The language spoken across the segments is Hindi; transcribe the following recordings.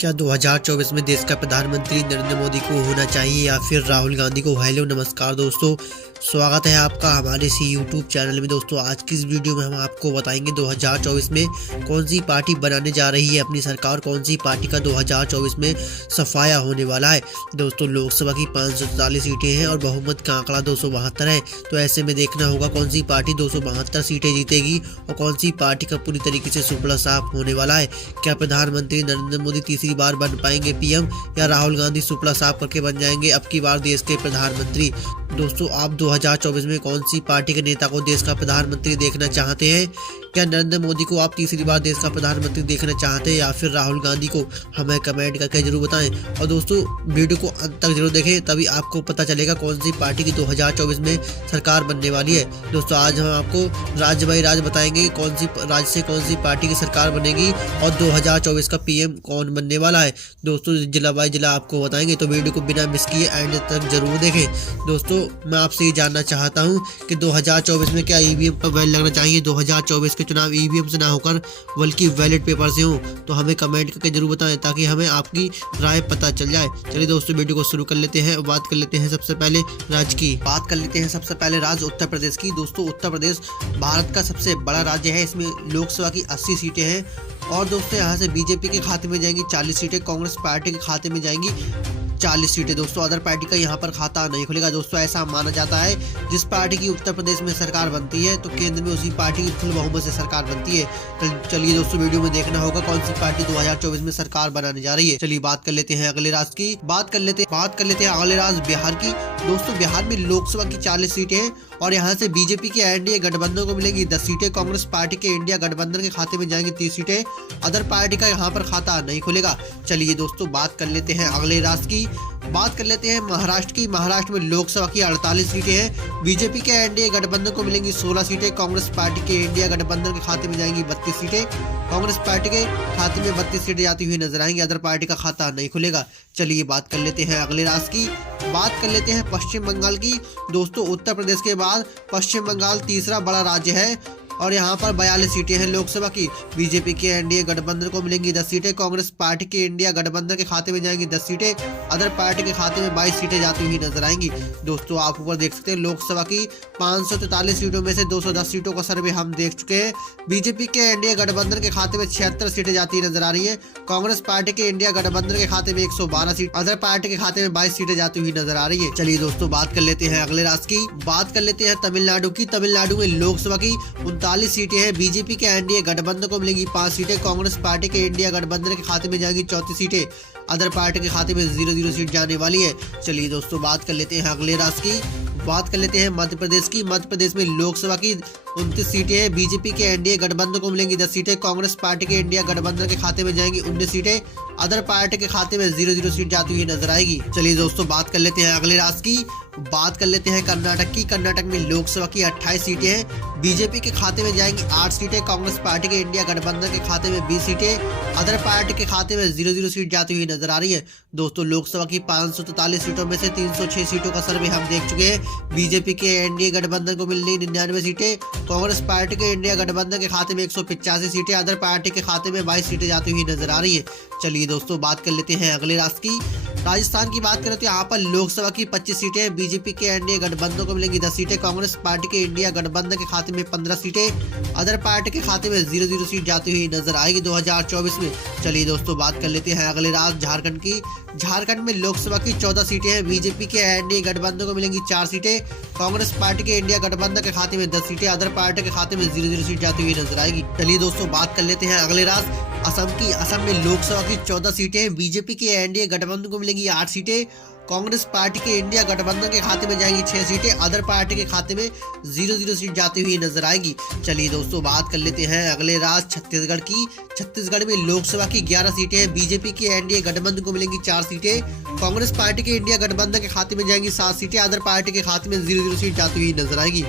क्या 2024 में देश का प्रधानमंत्री नरेंद्र मोदी को होना चाहिए या फिर राहुल गांधी को? हेलो नमस्कार दोस्तों, स्वागत है आपका हमारे इसी यूट्यूब चैनल में। दोस्तों आज की इस वीडियो में हम आपको बताएंगे 2024 में कौन सी पार्टी बनाने जा रही है अपनी सरकार, कौन सी पार्टी का 2024 में सफाया होने वाला है। दोस्तों लोकसभा की 544 सीटें हैं और बहुमत का आंकड़ा 272 है, तो ऐसे में देखना होगा कौन सी पार्टी 272 सीटें जीतेगी और कौन सी पार्टी का पूरी तरीके से सुपड़ा साफ होने वाला है। क्या प्रधानमंत्री नरेंद्र मोदी तीसरी बार बन पाएंगे पीएम या राहुल गांधी सुपड़ा साफ करके बन जाएंगे अब की बार देश के प्रधानमंत्री? दोस्तों आप 2024 में कौन सी पार्टी के नेता को देश का प्रधानमंत्री देखना चाहते हैं? क्या नरेंद्र मोदी को आप तीसरी बार देश का प्रधानमंत्री देखना चाहते हैं या फिर राहुल गांधी को? हमें कमेंट करके जरूर बताएं और दोस्तों वीडियो को अंत तक जरूर देखें, तभी आपको पता चलेगा कौन सी पार्टी की 2024 में सरकार बनने वाली है। दोस्तों आज हम आपको राज्य बाई राज्य बताएंगे कौन सी राज्य से कौन सी पार्टी की सरकार बनेगी और 2024 का पीएम कौन बनने वाला है। दोस्तों जिला बाई जिला आपको बताएंगे, तो वीडियो को बिना मिस किए एंड तक जरूर देखें। दोस्तों मैं आपसे ये जानना चाहता हूँ कि 2024 में क्या ईवीएम पर बैन लगना चाहिए? 2024 के चुनाव ईवीएम से ना होकर बल्कि बैलेट पेपर से हो, तो हमें कमेंट करके जरूर बताएं ताकि हमें आपकी राय पता चल जाए। चलिए दोस्तों वीडियो को शुरू कर लेते हैं और बात कर लेते हैं सबसे पहले राज्य की। बात कर लेते हैं सबसे पहले राज्य उत्तर प्रदेश की। दोस्तों उत्तर प्रदेश भारत का सबसे बड़ा राज्य है, इसमें लोकसभा की 80 सीटें हैं और दोस्तों यहाँ से बीजेपी के खाते में जाएंगी 40 सीटें, कांग्रेस पार्टी के खाते में जाएंगी 40 सीटें। दोस्तों अदर पार्टी का यहाँ पर खाता नहीं खुलेगा। दोस्तों ऐसा माना जाता है जिस पार्टी की उत्तर प्रदेश में सरकार बनती है तो केंद्र में उसी पार्टी की फुल बहुमत से सरकार बनती है। तो चलिए दोस्तों वीडियो में देखना होगा कौन सी पार्टी 2024 में सरकार बनाने जा रही है। चलिए बात कर लेते हैं अगले राज्य की। बात कर लेते हैं अगले राज्य बिहार की। दोस्तों बिहार में लोकसभा की 40 सीटें हैं और यहाँ से बीजेपी के एनडीए गठबंधन को मिलेगी 10 सीटें, कांग्रेस पार्टी के इंडिया गठबंधन के खाते में जाएंगी 30 सीटें, अदर पार्टी का यहाँ पर खाता नहीं खुलेगा। चलिए दोस्तों बात कर लेते हैं अगले राज्य की। बात कर लेते हैं महाराष्ट्र की। महाराष्ट्र में लोकसभा की 48 सीटें हैं, बीजेपी के एनडीए गठबंधन को मिलेंगी 16 सीटें, कांग्रेस पार्टी के इंडिया गठबंधन के खाते में जाएंगी 32 सीटें, कांग्रेस पार्टी के खाते में 32 सीटें जाती हुई नजर आएंगी, अदर पार्टी का खाता नहीं खुलेगा। चलिए बात कर लेते हैं अगले राज्य की। बात कर लेते हैं पश्चिम बंगाल की। दोस्तों उत्तर प्रदेश के बाद पश्चिम बंगाल तीसरा बड़ा राज्य है और यहाँ पर 42 सीटें हैं लोकसभा की, बीजेपी के एनडीए गठबंधन को मिलेंगी 10 सीटें, कांग्रेस पार्टी के इंडिया गठबंधन के खाते में जाएंगी 10 सीटें, अदर पार्टी के खाते में 22 सीटें जाती हुई नजर आएंगी। दोस्तों आप ऊपर देख सकते हैं लोकसभा की 543 सीटों में से 210 सीटों का सर्वे हम देख चुके हैं। बीजेपी के एनडीए गठबंधन के खाते में 76 सीटें जाती नजर आ रही है, कांग्रेस पार्टी के इंडिया गठबंधन के खाते में 112 सीट, अदर पार्टी के खाते में 22 सीटें जाती हुई नजर आ रही है। चलिए दोस्तों बात कर लेते हैं अगले राज्य की। बात कर लेते हैं तमिलनाडु की। तमिलनाडु में लोकसभा की 39 सीटें हैं, बीजेपी के एनडीए गठबंधन को मिलेंगी 5 सीटें, कांग्रेस पार्टी के इंडिया गठबंधन के खाते में जाएंगी 34 सीटें, अदर पार्टी के खाते में 0-0 सीट जाने वाली है। चलिए दोस्तों बात कर लेते हैं अगले राज्य की। बात कर लेते हैं मध्य प्रदेश की। मध्य प्रदेश में लोकसभा की 29 सीटें हैं, बीजेपी के एनडीए गठबंधन को मिलेंगी 10 सीटें, कांग्रेस पार्टी के इंडिया गठबंधन के खाते में जाएंगी 19 सीटें, अदर पार्टी के खाते में 0-0 सीट जाती हुई नजर आएगी। चलिए दोस्तों बात कर लेते हैं अगले राज्य की। बात कर लेते हैं कर्नाटक की। कर्नाटक में लोकसभा की 28 सीटें हैं, बीजेपी के खाते में जाएंगी 8 सीटें, कांग्रेस पार्टी के इंडिया गठबंधन के खाते में 20 सीटें, अदर पार्टी के खाते में 0-0 सीट जाती हुई नजर आ रही है। दोस्तों लोकसभा की 543 सीटों में से 306 सीटों का सर्वे हम देख चुके हैं, बीजेपी के एनडीए गठबंधन को मिलनी 99 सीटें, कांग्रेस पार्टी के इंडिया गठबंधन के खाते में 185 सीटें, अदर पार्टी के खाते में 22 सीटें जाती हुई नजर आ रही है। चलिए दोस्तों बात कर लेते हैं अगले राज्य की। राजस्थान की बात करें तो यहाँ पर लोकसभा की 25 सीटें, बीजेपी के एनडीए गठबंधन को मिलेंगी 10 सीटें, कांग्रेस पार्टी के इंडिया गठबंधन के खाते में 15 सीटें, अदर पार्टी के खाते में 0-0 सीट जाती हुई नजर आएगी 2024 में। चलिए दोस्तों बात कर लेते हैं अगले राज्य झारखंड की। झारखंड में लोकसभा की 14 सीटें हैं, बीजेपी के एनडीए गठबंधन को मिलेंगी 4 सीटें, कांग्रेस पार्टी के इंडिया गठबंधन के खाते में 10 सीटें, अदर पार्टी के खाते में 0-0 सीट जाती हुई नजर आएगी। चलिए दोस्तों बात कर लेते हैं अगले राज्य असम की। असम में लोकसभा की 14 सीटें, बीजेपी के एनडीए गठबंधन को मिलेंगी 8 सीटें, कांग्रेस पार्टी के इंडिया गठबंधन के खाते में जाएंगी 6 सीटें, अदर पार्टी के खाते में 0-0 सीट जाती हुई नजर आएगी। चलिए दोस्तों बात कर लेते हैं अगले राज्य छत्तीसगढ़ की। छत्तीसगढ़ में लोकसभा की 11 सीटें हैं, बीजेपी के एनडीए गठबंधन को मिलेंगी 4 सीटें, कांग्रेस पार्टी के इंडिया गठबंधन के खाते में जाएंगी 7 सीटें, अदर पार्टी के खाते में 0-0 सीट जाती हुई नजर आएगी।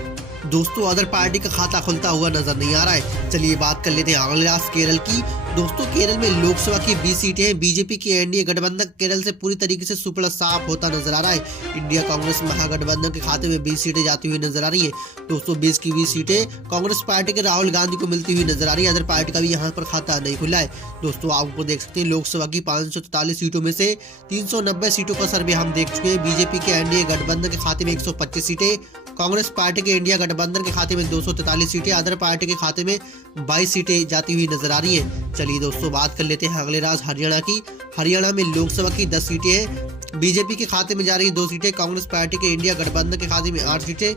दोस्तों अदर पार्टी का खाता खुलता हुआ नजर नहीं आ रहा है। चलिए बात कर लेते हैं अगले राज्य केरल की। दोस्तों केरल में लोकसभा की 20 सीटें हैं। बीजेपी की एनडीए गठबंधन केरल से पूरी तरीके से सुपड़ा साफ होता नजर आ रहा है। इंडिया कांग्रेस महागठबंधन के खाते में 20 सीटें जाती हुई नजर आ रही है। दोस्तों 20 की 20 सीटें कांग्रेस पार्टी के राहुल गांधी को मिलती हुई नजर आ रही है। अदर पार्टी का भी यहाँ पर खाता नहीं खुला है। दोस्तों आप ऊपर देख सकते हैं लोकसभा की 543 सीटों में से 390 सीटों का सर्वे हम देख चुके हैं। बीजेपी के एनडीए गठबंधन के खाते में 125 सीटें, कांग्रेस पार्टी के इंडिया गठबंधन के खाते में 243 सीटें, अदर पार्टी के खाते में 22 सीटें जाती हुई नजर आ रही हैं। चलिए दोस्तों बात कर लेते हैं अगले राज्य हरियाणा की। हरियाणा में लोकसभा की 10 सीटें हैं। बीजेपी के खाते में जा रही 2 सीटें, कांग्रेस पार्टी के इंडिया गठबंधन के खाते में 8 सीटें,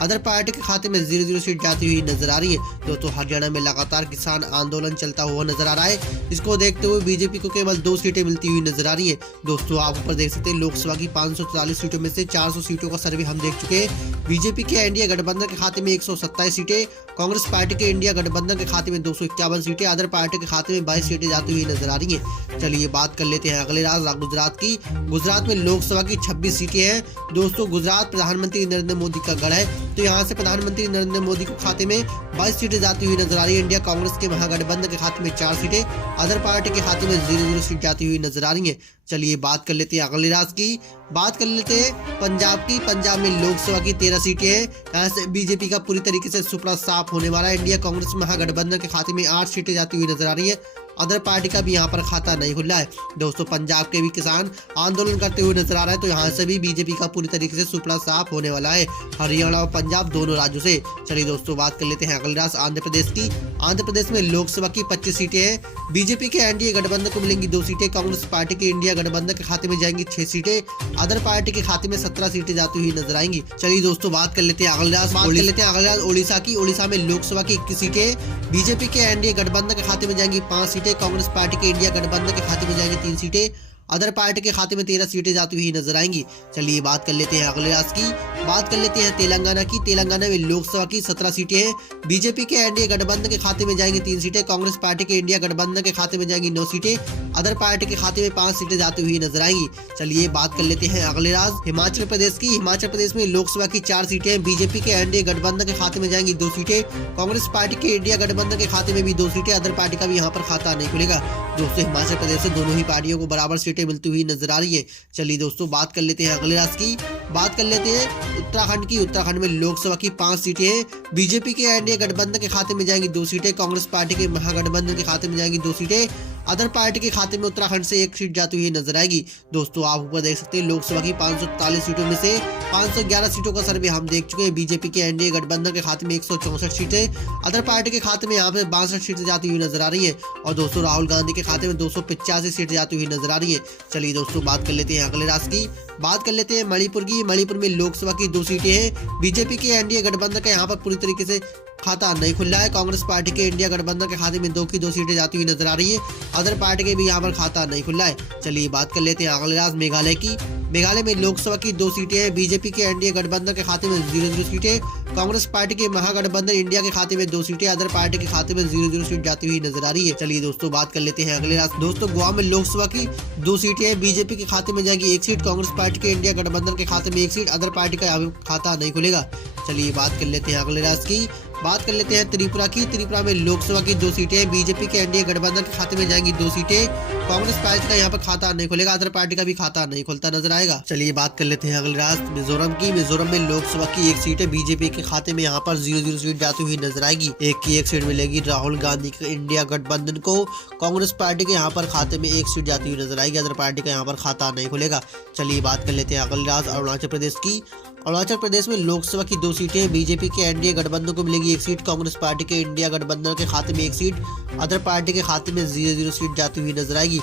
अदर पार्टी के खाते में 0-0 सीट जाती हुई नजर आ रही है। दोस्तों हरियाणा में लगातार किसान आंदोलन चलता हुआ नजर आ रहा है। इसको देखते हुए बीजेपी को केवल 2 सीटें मिलती हुई नजर आ रही है। दोस्तों आप ऊपर देख सकते हैं लोकसभा की 544 सीटों में से 400 सीटों का सर्वे हम देख चुके हैं। बीजेपी के एनडीए गठबंधन के खाते में 127 सीटें, कांग्रेस पार्टी के इंडिया गठबंधन के खाते में 251 सीटें, अदर पार्टी के खाते में 22 सीटें जाती हुई नजर आ रही है। चलिए बात कर लेते हैं अगले राज्य गुजरात की। गुजरात में लोकसभा की 26 सीटें हैं। दोस्तों गुजरात प्रधानमंत्री नरेंद्र मोदी का गढ़ है, तो यहाँ से प्रधानमंत्री नरेंद्र मोदी के खाते में 22 सीटें जाती हुई नजर आ रही है। इंडिया कांग्रेस के महागठबंधन के खाते में 4 सीटें, अदर पार्टी के खाते में 0-0 सीट जाती हुई नजर आ रही है। चलिए बात कर लेते हैं अगले राज्य की। बात कर लेते हैं पंजाब की। पंजाब में लोकसभा की 13 सीटें हैं। यहाँ से बीजेपी का पूरी तरीके से सुपड़ा साफ होने वाला है। इंडिया कांग्रेस महागठबंधन के खाते में 8 सीटें जाती हुई नजर आ रही है। अदर पार्टी का भी यहाँ पर खाता नहीं खुला है। दोस्तों पंजाब के भी किसान आंदोलन करते हुए नजर आ रहे हैं, तो यहाँ से भी बीजेपी का पूरी तरीके से सुपड़ा साफ होने वाला है, हरियाणा और पंजाब दोनों राज्यों से। चलिए दोस्तों बात कर लेते हैं अगले राज्य आंध्र प्रदेश की। आंध्र प्रदेश में लोकसभा की 25 सीटें हैं। बीजेपी के एनडीए गठबंधन को मिलेंगी 2 सीटें, कांग्रेस पार्टी के इंडिया गठबंधन के खाते में जाएंगी 6 सीटें, अदर पार्टी के खाते में 17 सीटें जाती हुई नजर आएंगी। चलिए दोस्तों बात कर लेते हैं अगले राज्य ओडिशा की। ओडिशा में लोकसभा की 21 सीटें। बीजेपी के एनडीए गठबंधन के खाते में जाएंगी 5 सीटें, कांग्रेस पार्टी के इंडिया गठबंधन के खाते में जाएंगी 3 सीटें, अदर पार्टी के खाते में 13 सीटें जाती हुई नजर आएंगी। चलिए बात कर लेते हैं अगले राज्य की। बात कर लेते हैं तेलंगाना की। तेलंगाना में लोकसभा की 17 सीटें हैं। बीजेपी के एनडीए गठबंधन के खाते में जाएंगी 3 सीटें, कांग्रेस पार्टी के इंडिया गठबंधन के खाते में जाएंगी 9 सीटें, अदर पार्टी के खाते में 5 सीटें जाती हुई नजर आएंगी। चलिए बात कर लेते हैं अगले राज्य हिमाचल प्रदेश की। हिमाचल प्रदेश में लोकसभा की 4 सीटें हैं। बीजेपी के एनडीए गठबंधन के खाते में जाएंगी 2 सीटें, कांग्रेस पार्टी के इंडिया गठबंधन के खाते में भी 2 सीटें, अदर पार्टी का भी यहाँ पर खाता नहीं खुलेगा। दोस्तों हिमाचल प्रदेश से दोनों ही पार्टियों को बराबर सीटें मिलती हुई नजर आ रही है। चलिए दोस्तों बात कर लेते हैं अगले राज्य की। बात कर लेते हैं उत्तराखंड की। उत्तराखंड में लोकसभा की 5 सीटें हैं। बीजेपी के एनडीए गठबंधन के खाते में जाएंगी 2 सीटें, कांग्रेस पार्टी के महागठबंधन के खाते में जाएंगी 2 सीटें, अदर पार्टी के खाते में उत्तराखंड से 1 सीट जाती हुई नजर आएगी। दोस्तों आप ऊपर देख सकते हैं लोकसभा की 543 सीटों में से 511 सीटों का सर्वे हम देख चुके हैं। बीजेपी के एनडीए गठबंधन के खाते में 164 सीटें, अदर पार्टी के खाते में यहाँ पे 62 सीटें जाती हुई नजर आ रही है, और दोस्तों राहुल गांधी के खाते में 285 सीटें जाती हुई नजर आ रही है। चलिए दोस्तों बात कर लेते हैं अगले राज्य की। बात कर लेते हैं मणिपुर की। मणिपुर में लोकसभा की 2 सीटें हैं। बीजेपी के एनडीए गठबंधन का यहाँ पर पूरी तरीके से खाता नहीं खुल रहा है। कांग्रेस पार्टी के इंडिया गठबंधन के खाते में 2 की 2 सीटें जाती हुई नजर आ रही है, अदर पार्टी के भी यहाँ पर खाता नहीं खुल रहा है। चलिए बात कर लेते हैं अगले राज्य मेघालय की। मेघालय में लोकसभा की 2 सीटें हैं। बीजेपी के एनडीए गठबंधन के खाते में 0-0 सीटें, कांग्रेस पार्टी के महागठबंधन इंडिया के खाते में 2 सीटें, अदर पार्टी के खाते में 0-0 सीट जाती हुई नजर आ रही है। चलिए दोस्तों बात कर लेते हैं अगले राज्य। दोस्तों गोवा में लोकसभा की 2 सीटें हैं। बीजेपी के खाते में जाएगी 1 सीट, कांग्रेस पार्टी के इंडिया गठबंधन के खाते में 1 सीट, अदर पार्टी का खाता नहीं खुलेगा। चलिए बात कर लेते हैं अगले राज्य की। बात कर लेते हैं त्रिपुरा की। त्रिपुरा में लोकसभा की 2 सीटें हैं। बीजेपी के एनडीए गठबंधन के खाते में जाएंगी 2 सीटें, कांग्रेस पार्टी का यहाँ पर खाता नहीं खुलेगा, अदर पार्टी का भी खाता नहीं खुलता नजर आएगा। चलिए बात कर लेते हैं अगले राज्य मिजोरम की। मिजोरम में लोकसभा की 1 सीट है। बीजेपी के खाते में यहाँ पर 0-0 सीट जाती हुई नजर आएगी। 1 की 1 सीट मिलेगी राहुल गांधी के इंडिया गठबंधन को। कांग्रेस पार्टी के यहाँ पर खाते में 1 सीट जाती हुई नजर आएगी, अदर पार्टी का यहाँ पर खाता नहीं खुलेगा। चलिए बात कर लेते हैं अगले राज्य अरुणाचल प्रदेश की। अरुणाचल प्रदेश में लोकसभा की 2 सीटें। बीजेपी के एनडीए गठबंधन को मिलेगी 1 सीट, कांग्रेस पार्टी के इंडिया गठबंधन के खाते में 1 सीट, अदर पार्टी के खाते में 0-0 सीट जाती हुई नजर आएगी।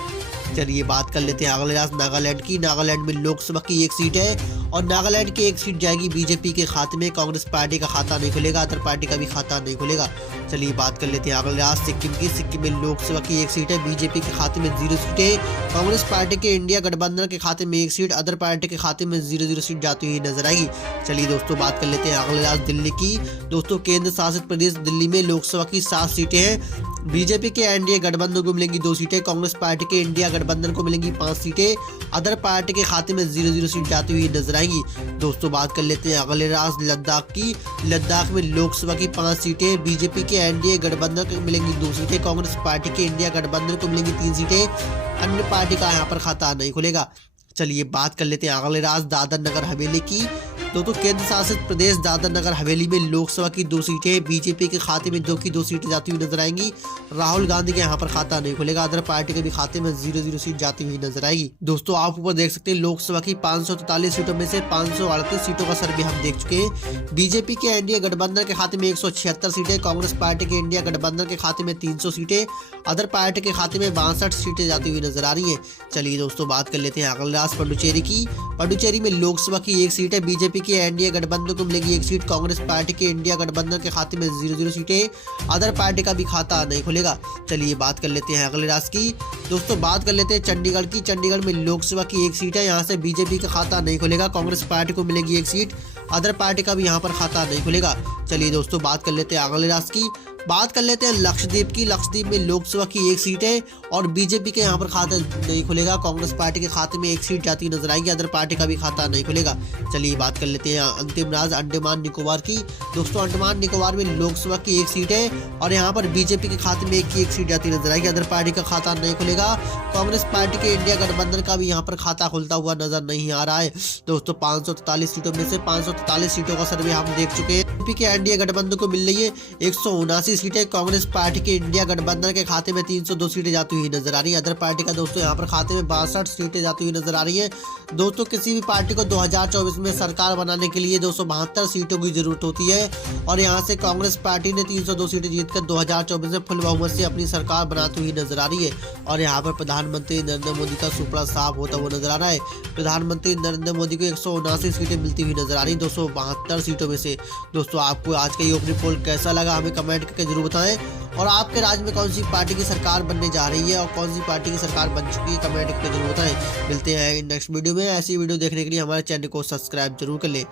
चलिए बात कर लेते हैं अगले राज्य नागालैंड की। नागालैंड में लोकसभा की 1 सीट है और नागालैंड की 1 सीट जाएगी बीजेपी के खाते में। कांग्रेस पार्टी का खाता नहीं खुलेगा, अदर पार्टी का भी खाता नहीं खुलेगा। चलिए बात कर लेते हैं अगले राज्य सिक्किम की। सिक्किम में लोकसभा की 1 सीट है। बीजेपी के खाते में 0 सीटें, कांग्रेस पार्टी के इंडिया गठबंधन के खाते में 1 सीट, अदर पार्टी के खाते में 0-0 सीट जाती हुई नजर आएगी। चलिए दोस्तों बात कर लेते हैं अगले राज्य दिल्ली की। दोस्तों केंद्र शासित प्रदेश दिल्ली में लोकसभा की 7 सीटें हैं। बीजेपी के एनडीए गठबंधन को मिलेंगी 2 सीटें, कांग्रेस पार्टी के इंडिया गठबंधन को मिलेंगी 5 सीटें, अदर पार्टी के खाते में 0-0 सीट जाती हुई नजर आएंगी। दोस्तों बात कर लेते हैं अगले राज्य लद्दाख की। लद्दाख में लोकसभा की 5 सीटें, बीजेपी के एनडीए गठबंधन को मिलेंगी 2 सीटें, कांग्रेस पार्टी के इंडिया गठबंधन को मिलेंगी 3 सीटें, अन्य पार्टी का यहाँ पर खाता नहीं खुलेगा। चलिए बात कर लेते हैं अगले राज्य दादर नगर हवेली की। तो केंद्र शासित प्रदेश दादर नगर हवेली में लोकसभा की 2 सीटें, बीजेपी के खाते में 2 की 2 सीटें जाती हुई नजर आएंगी। राहुल गांधी के यहाँ पर खाता नहीं खुलेगा, अदर पार्टी के भी खाते में 0-0 सीट जाती हुई नजर आएगी। दोस्तों आप ऊपर देख सकते हैं लोकसभा की 543 सीटों में से 538 सीटों का सर्वे हम देख चुके हैं। बीजेपी के एनडीए गठबंधन के खाते में 176 सीटें, कांग्रेस पार्टी के इंडिया गठबंधन के खाते में 300 सीटें, अदर पार्टी के खाते में 62 सीटें जाती हुई नजर आ रही है। चलिए दोस्तों बात कर लेते हैं अगले राज्य पुडुचेरी की। पुडुचेरी में लोकसभा की 1 सीट है, बीजेपी की एनडीए गठबंधन को मिलेगी 1 सीट, कांग्रेस पार्टी के इंडिया गठबंधन के खाते में 0-0 सीटें, अदर पार्टी का भी खाता नहीं खुलेगा। चलिए बात कर लेते हैं अगले राज्य की। दोस्तों बात कर लेते हैं चंडीगढ़ की। चंडीगढ़ में लोकसभा की 1 सीट है, यहाँ से बीजेपी का खाता नहीं खुलेगा, कांग्रेस पार्टी को मिलेगी 1 सीट, अदर पार्टी का भी यहाँ पर खाता नहीं खुलेगा। चलिए दोस्तों बात कर लेते हैं अगले राज्य की। बात कर लेते हैं लक्षद्वीप की। लक्षद्वीप में लोकसभा की 1 सीट है और बीजेपी के यहाँ पर खाता नहीं खुलेगा, कांग्रेस पार्टी के खाते में 1 सीट जाती नजर आएगी, अदर पार्टी का भी खाता नहीं खुलेगा। चलिए बात कर लेते हैं अंतिम राज्य अंडमान निकोबार की। दोस्तों अंडमान निकोबार में लोकसभा की 1 सीट है और यहाँ पर बीजेपी के खाते में 1 सीट जाती नजर आएगी, अदर पार्टी का खाता नहीं खुलेगा, कांग्रेस पार्टी के इंडिया गठबंधन का भी यहाँ पर खाता खुलता हुआ नजर नहीं आ रहा है। दोस्तों 543 सीटों में से 543 सीटों का सर्वे हम देख चुके हैं। बीजेपी के एनडीए गठबंधन को मिल रही है 179 सीटें, कांग्रेस पार्टी के इंडिया गठबंधन के खाते में 302 सीटें जाती हुई नजर आ रही है, अदर पार्टी का दोस्तों यहाँ पर खाते में 62 सीटें जाती हुई नजर आ रही है। दोस्तों किसी भी पार्टी को 2024 में सरकार बनाने के लिए 272 सीटों की जरूरत होती है और यहाँ से कांग्रेस पार्टी ने 302 सीटें जीतकर 2024 में फुल बहुमत से अपनी सरकार बनाती हुई नजर आ रही है और यहाँ पर प्रधानमंत्री नरेंद्र मोदी का सुपड़ा साफ होता हुआ नजर आ रहा है। प्रधानमंत्री नरेंद्र मोदी को 179 सीटें मिलती हुई नजर आ रही है 272 सीटों में से। दोस्तों आपको आज का ये ओपनिंग पोल कैसा लगा हमें कमेंट करके जरूर बताएं और आपके राज्य में कौन सी पार्टी की सरकार बनने जा रही है और कौन सी पार्टी की सरकार बन चुकी है कमेंट करके जरूर बताएं। मिलते हैं नेक्स्ट वीडियो में। ऐसी वीडियो देखने के लिए हमारे चैनल को सब्सक्राइब जरूर कर लें।